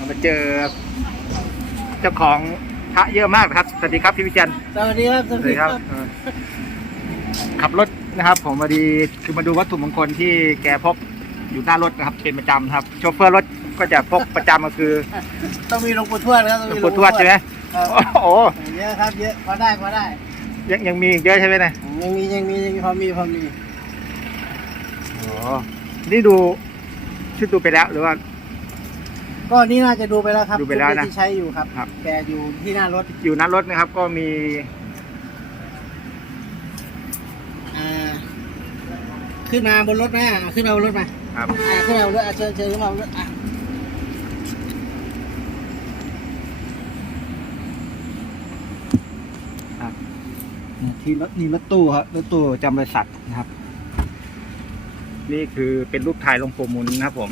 เรามาเจอ เจ้าของพระเยอะมากนะครับ สวัสดีครับพี่วิจันทร์สวัสดีครับสวัสดีครับเออขับรถนะครับ ผมมาดีคือมาดูวัตถุมงคลที่แกพกอยู่หน้ารถนะครับ เป็นประจำครับ โชเฟอร์รถก็จะพกประจำก็คือต้องมีหลวงปู่ทวดครับหต้องลวมีงปู่ทวดใช่ไหมครับโอ้โหเยอะครับเยอะพอได้พอได้ยังยังมีอีกเยอะใช่ไหมเนี่ยยังมียังมียังมีพอมีพอมีโอ้นี่ดูชุดดูไปแล้วหรือว่า ก็นี่น่าจะดูไปแล้วครับดูไปแล้วนะชุดที่ใช้อยู่ครับ ครับแกอยู่ที่หน้ารถอยู่หน้ารถนะครับก็มีอ่าขึ้นมาบนรถไหมอะขึ้นมาบนรถมาครับอ่าขึ้นมาบนรถอะเชิญเชิญขึ้นมาบนรถอะที่รถนี่รถตู้ครับรถตู้จำบริษัทนะครับ นี่คือเป็นรูปถ่ายหลวงปู่หมุนนะครับผม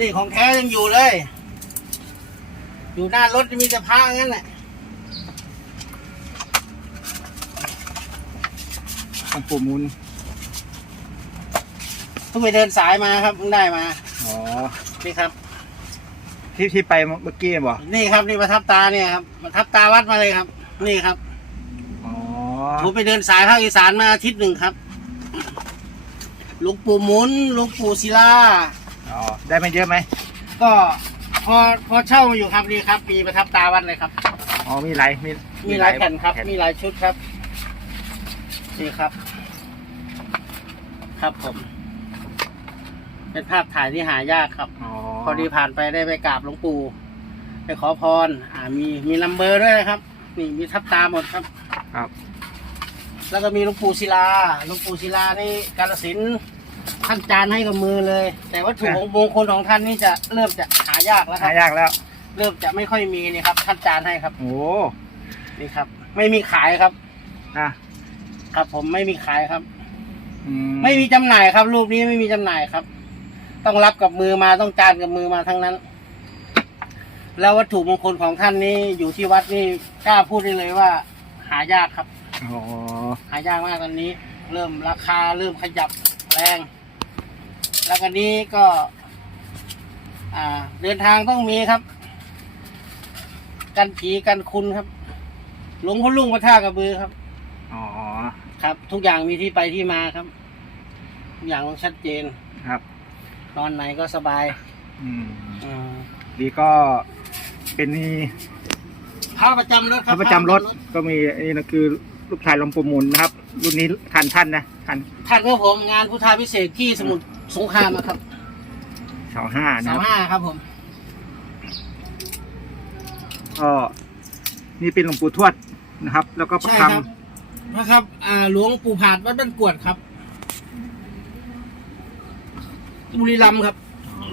นี่ของแท้ยังอยู่เลย อยู่หน้ารถจะมีแต่พระงั้นแหละหลวงปู่หมุนเพิ่งไปเดินสายมาครับเพิ่งได้มา อ๋อ นี่ครับ ที่ที่ไปเมื่อกี้บอกนี่ครับนี่ประทับตาเนี่ยครับประทับตาวัดมาเลยครับ นี่ครับ อ๋อ ผมไปเดินสายภาคอีสานมาอาทิตย์หนึ่งครับ หลวงปู่หมุนหลวงปู่ศิลา อ๋อได้ไม่เยอะไหมก็พอพอเช่าอยู่ครับนี่ครับมีประทับตาวัดเลยครับ อ๋อมีหลายมีมีหลายแผ่นครับ มีหลายชุดครับนี่ครับ ครับผม เป็นภาพถ่ายที่หายากครับอ๋อพอดีผ่านไปได้ไปกราบหลวงปู่ไปขอพร อ่ามีมีลัมเบอร์ด้วยนะครับ นี่มีทับตาหมดครับ ครับ แล้วก็มีหลวงปู่ศิลาหลวงปู่ศิลานี่กาลสินธุ์ ท่านจานให้กับมือเลย แต่วัตถุมงคลของท่านนี่จะเริ่มจะหายากแล้วคหารับยากแล้ว เริ่มจะไม่ค่อยมีนี่ครับ ท่านจานให้ครับโอ้นี่ครับ ไม่มีขายครับ นะครับ ผมไม่มีขายครับ อืไม่มีจำหน่ายครับ รูปนี้ไม่มีจำหน่ายครับ ต้องรับกับมือมาต้องจานกับมือมาทั้งนั้น แล้ววัตถุมงคลของท่านนี่อยู่ที่วัดนี่กล้าพูดได้เลยว่า หายากครับอ๋อหายากมากตอนนี้ เริ่มราคาเริ่มขยับแรง แล้วกันนี้ก็ อ่า เดินทางต้องมีครับ กันผีกันคุณครับ หลวงพ่อลุงพระท่ากระบือครับ อ๋อ ครับ ทุกอย่างมีที่ไปที่มาครับทุกอย่างต้องชัดเจน ครับ นอนไหนก็สบายอืมอืมดีก็เป็นนี่พระประจำรถคพรับระประจำรถก็มีอันนี้นะคือรูปถ่ายหลวงปู่หมุนนะครับ รุ่นนี้ทันท่านนะทันท่านก็ผมงานพุทธาพิเศษกที่สมุทร สงครามนะครับสองห้านะสาคมรับห้าครับผมก็นี่เป็นหลวงปู่ทวดนะครับ แล้วก็ประใช่คครับนะครับอ่าหลวงปู่ผาดวัดบ้านกวดครับบุรีรัมย์ครับำอ๋อ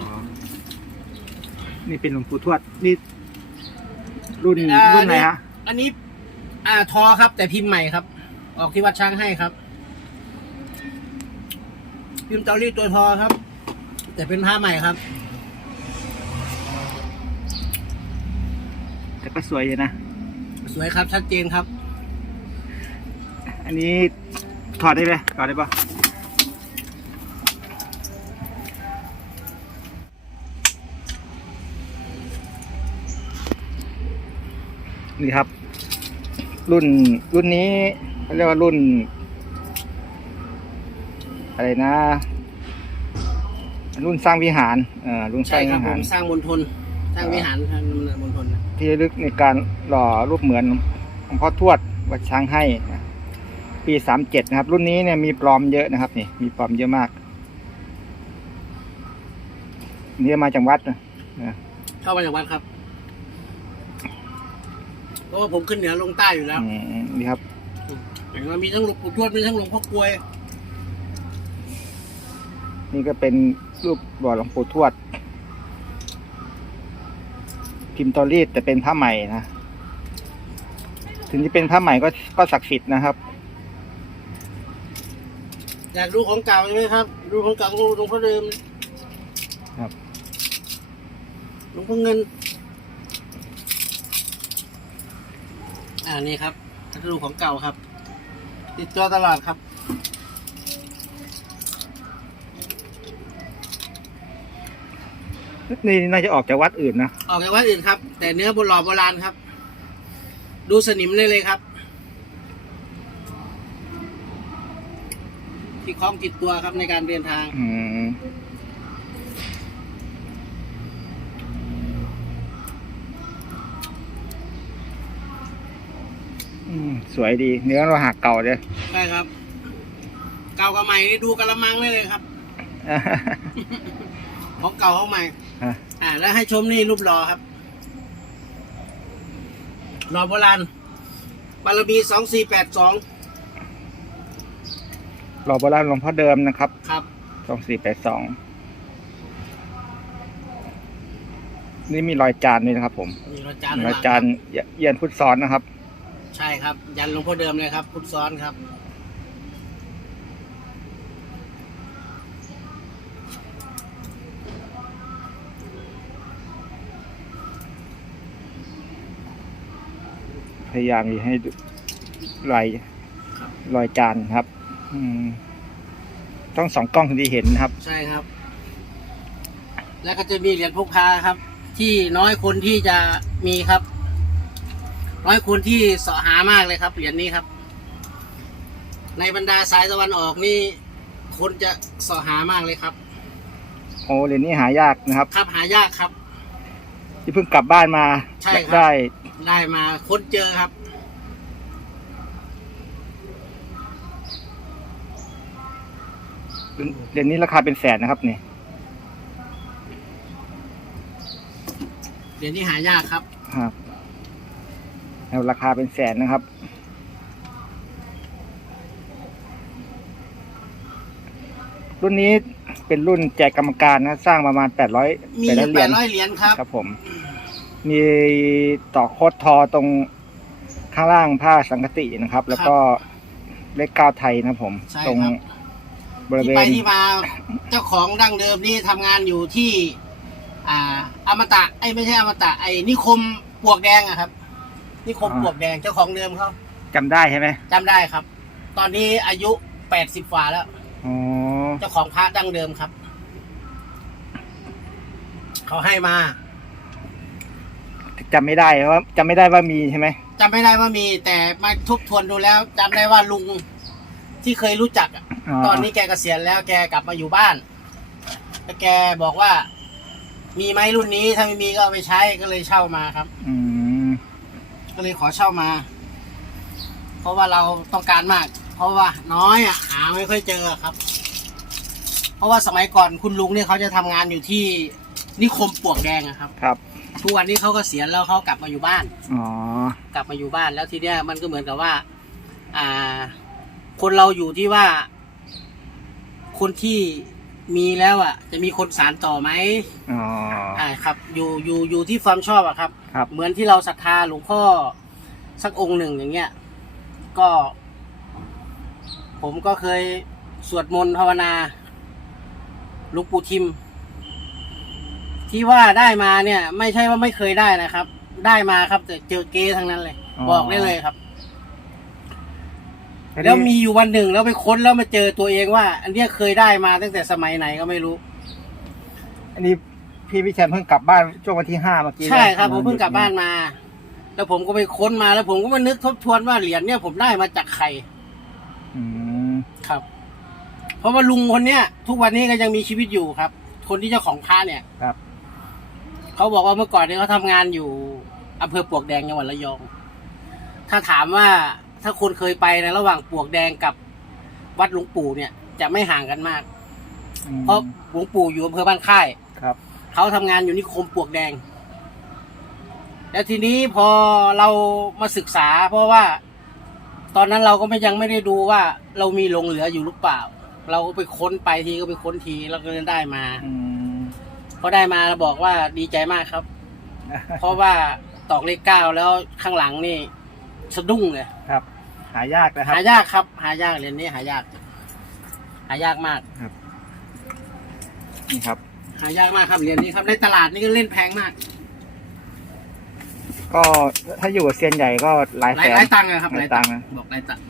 นี่เป็นหลวงปู่ทวดนี่รุ่นอ่ารุ่นไหนฮะอันนี้อ่าทอครับ แต่พิมพ์ใหม่ครับ ออกที่วัดช้างให้ครับ พิมพ์เตารีดตัวทอครับ แต่เป็นผ้าใหม่ครับ แต่ก็สวยอยู่นะ สวยครับชัดเจนครับ อันนี้ถอดได้ไหมถอดได้ปะนี่ครับ รุ่นรุ่นนี้เขาเรียกว่ารุ่น อะไรนะ รุ่นสร้างวิหารเอ่อรุ่นสใช่ร้างครัวิบผหาร มสร้างมณฑลสร้างวิหารสร้างมณฑลนะที่ระลึกในการหล่อรูปเหมือนหลวงพ่อทวดวัดช้างให้นะปีสามเจ็ดนะครับ รุ่นนี้เนี่ยมีปลอมเยอะนะครับนี่มีปลอมเยอะมากนี่มาจากวัดนะเข้ามาจากวัดครับเพราะว่าผมขึ้นเหนือลงใต้อยู่แล้วอืมนี่ครับเห็นว่ามีทั้งหลวงปู่ทวดมีทั้งหลวงพ่อกลวย นี่ก็เป็นรูปบ่อหลวงปู่ทวด พิมพ์ตอรีดแต่เป็นผ้าใหม่นะ ถึงจะเป็นผ้าใหม่ก็ก็ศักดิ์สิทธิ์นะครับ อยากดูของเก่าใช่ไหมครับ ดูของเก่าดูหลวงพ่อเดิมครับหลวงพ่อเงิน อ่านี่ครับถ้าดูของเก่าครับ ติดตัวตลอดครับ นี่น่าจะออกจากวัดอื่นนะออกจากวัดอื่นครับ แต่เนื้อโบราณโบราณครับ ดูสนิมได้เลยครับ ที่คล้องติดตัวครับในการเดินทาง อืมอืมสวยดี เนื้อเราหักเก่าเลยใช่ครับ เก่ากับใหม่นี่ดูกระมังได้เลยครับ ของเก่าของใหม่อะอ่า แล้วให้ชมนี่รูปหล่อครับหล่อโบราณบารมีสองสี่แปดสองหล่อโบราณหลวงพ่อเดิมนะครับครับ สองสี่แปดสองนี่มีรอยจานด้วยนะครับ ผมนี่รอยจานรอยจานเยเยียนพุทธซ้อนนะครับ ใช่ครับ ยันหลวงพ่อเดิมเลยครับ พุทธซ้อนครับ พยายามจะให้ดูรอยรอยจานครับอืมต้องสองกล้องถึงจะเห็นนะครับ ใช่ครับ แล้วก็จะมีเหรียญพกพาครับ ที่น้อยคนที่จะมีครับ น้อยคนที่เสาะหามากเลยครับเหรียญนี้ครับ ในบรรดาสายตะวันออกนี่คนจะเสาะหามากเลยครับโอ้เหรียญนี้หายากนะครับ ครับหายากครับ ที่เพิ่งกลับบ้านมาใช่ครับได้ ได้มาค้นเจอครับเหรียญนี้ราคาเป็นแสนนะครับนี่เหรียญนี้หายากครับ ครับแล้วราคาเป็นแสนนะครับ รุ่นนี้เป็นรุ่นแจกกรรมการนะ สร้างประมาณแปดร้อยมีแปดอยู่ร้อยเหรียญแปดร้อยเหรียญครับ ครับผม มีต่อโคดทอตรงข้างล่างผ้าสังกตินะครับ แล้วก็เลขเก้าไทยนะครับผม ใช่ตรงครับบริที่เวไปณที่มาเจ้าของดั้งเดิมนี่ทำงานอยู่ที่ อ่า อมตะไอ้ยไม่ใช่อมตะไอ้นิคมปลวกแดงอะครับ นิคมปลวกแดงเจ้าของเดิมเขาจำได้ใช่ไหมจำได้ครับ ตอนนี้อายุแปดสิบกว่าแล้ว อ๋อเจ้าของพระดั้งเดิมครับ เขาให้มา จำไม่ได้ว่าจำไม่ได้ว่ามีใช่ไหมจำไม่ได้ว่ามี แต่มาทบทวนดูแล้วจำได้ว่าลุงที่เคยรู้จักอะตอนนี้แกเกษียณแล้วแกกลับมาอยู่บ้านแล้วแกบอกว่า มีไหมรุ่นนี้ถ้าไม่มีก็เอาไปใช้ก็เลยเช่ามาครับ อืมก็เลยขอเช่ามา เพราะว่าเราต้องการมาก เพราะว่าน้อยอะหาไม่ค่อยเจอครับ เพราะว่าสมัยก่อนคุณลุงเนี่ยเขาจะทำงานอยู่ที่นิคมปลวกแดงอะครับ ครับ ทุกวันนี้เขาก็เสียณแล้วเขากลับมาอยู่บ้าน อ๋อ กลับมาอยู่บ้านแล้วทีเนี้ยมันก็เหมือนกับว่า อ่า คนเราอยู่ที่ว่า คนที่มีแล้วอะ จะมีคนสารต่อไหมอ๋อ อ่าครับ อยู่อยู่อยู่ที่ความชอบอะครับ ครับ เหมือนที่เราศรัทธาหลวงพ่อสักองค์หนึ่งอย่างเงี้ย ก็ ผมก็เคยสวดมนต์ภาวนาหลวงปู่ทิม ที่ว่าได้มาเนี่ย ไม่ใช่ว่าไม่เคยได้นะครับ ได้มาครับแต่เจอเกย์ทั้งนั้นเลย อ๋อ บอกได้เลยครับแล้วมีอยู่วันหนึ่งแล้วไปค้นแล้วมาเจอตัวเองว่า อันเนี้ยเคยได้มาตั้งแต่สมัยไหนก็ไม่รู้ อันนี้พี่พิชัยเพิ่งกลับบ้านช่วงวันที่ห้าเมื่อกี้นะใช่ครับ ผมเพิ่งกลับบ้านมา แล้วผมก็ไปค้นมาแล้วผมก็มานึกทบทวนว่าเหรียญเนี่ยผมได้มาจากใครอืมครับ เพราะว่าลุงคนเนี้ย ทุกวันนี้ก็ยังมีชีวิตอยู่ครับ คนที่เจ้าของพระเนี่ย ครับ เขาบอกว่าเมื่อก่อนเนี่ยเขาทำงานอยู่อำเภอปลวกแดงจังหวัดระยอง ถ้าถามว่าถ้าคนเคยไปในระหว่างปลวกแดงกับวัดหลวงปู่เนี่ย จะไม่ห่างกันมาก อืมเพราะหลวงปู่อยู่อำเภอบ้านค่าย ครับ เขาทำงานอยู่นิคมปลวกแดง แล้วทีนี้พอเรามาศึกษา เพราะว่าตอนนั้นเราก็ไม่ยังไม่ได้ดูว่าเรามีหลงเหลืออยู่หรือเปล่า เราก็ไปค้นไปทีก็ไปค้นทีแล้วก็ได้มา อืม พอได้มาเราบอกว่าดีใจมากครับ เพราะว่าตอกเลขเก้าแล้วข้างหลังนี่สะดุ้งเลย ครับ หายากนะครับ หายากครับ หายากเหรียญนี้หายาก หายากมากนี่ครับ หายากมากครับเหรียญนี้ครับในตลาดนี่ก็เล่นแพงมาก ก็ถ้าอยู่กับเซียนใหญ่ก็หลายหลาแสยน หลายตังค์อะครับหลายตังค์นะบอกหลายตังค์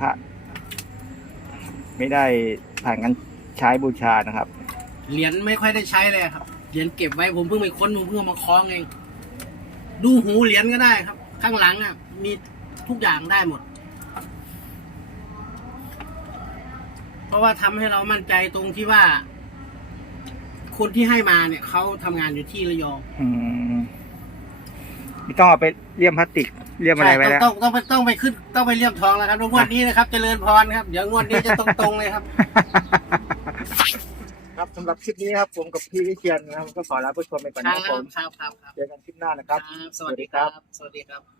พระไม่ได้ผ่านการใช้บูชานะครับ เหรียญไม่ค่อยได้ใช้เลยครับ เหรียญเก็บไว้ผมเพิ่งไปค้นผมเพิ่งเอามาคล้องเอง ดูหูเหรียญก็ได้ครับ ข้างหลังอะ มีทุกอย่างได้หมด เพราะว่าทำให้เรามั่นใจตรงที่ว่า คนที่ให้มาเนี่ยเขาทำงานอยู่ที่ระยองอืมไม่ต้องเอาไปเลี่ยมพลาสติกเลี่ยมอะไรไว้แล้วใช่ต้องต้องต้องไปต้องไปขึ้นต้องไปเลี่ยมทองแล้วครับงวดนี้นะครับเจริญพรครับ เดี๋ยวงวดนี้จะตรงๆเลยครับ ครับสำหรับคลิปนี้ครับผมกับพี่วิเชียนนะครับก็ขอลาผู้ชมไปก่อนครันะครับผมครับครับครับเจอกันคลิปหน้านะครับ ครับ สวัสดีครับ สวัสดีครับ